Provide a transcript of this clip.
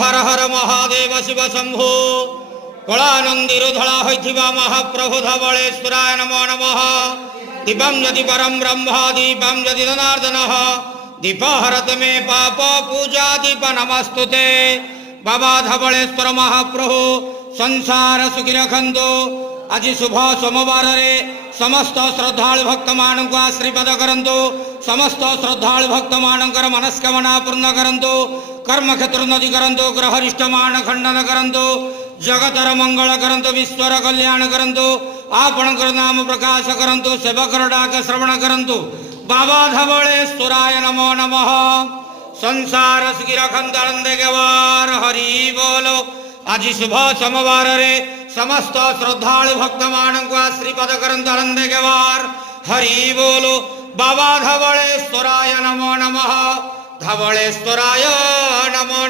हर हर महादेव शिव शंभो कलानंदीर धड़ा होइथिबा महाप्रभु धवलेश्वराय नमो नमः। दीपं यदि परम ब्रह्म दीपं यदि जनार्दनः दीपहरत मे पाप पूजा दीप नमस्तुते। बाबा धवलेश्वर महाप्रभु संसार सुखी रखंतु। आज शुभ सोमवार रे समस्त श्रद्धालु भक्त मान को आशीर्वाद करंतु। समस्त श्रद्धालु भक्त मानकर मनस्कामना पूर्ण करंतु। कर्म क्षेत्र नदी करंतु। ग्रहरिष्ठ मान खंडन करंतु। जगतर मंगल करंतु। विश्वर कल्याण करंतु। आपणकर नाम प्रकाश करंतु। सेवकर डाक श्रवण करंतु। बाबा धवलेश्वराय नमो नमः। संसार सुखी रखंतु आनंद गवार हरि बोलो। आज शुभ सोमवार रे समस्त श्रद्धालु भक्त मान को आशीर्वाद करंतु आनंद गवार हरि बोलो। बाबा धवलेश्वराय नमो नमः। धवलेश्वराय नमो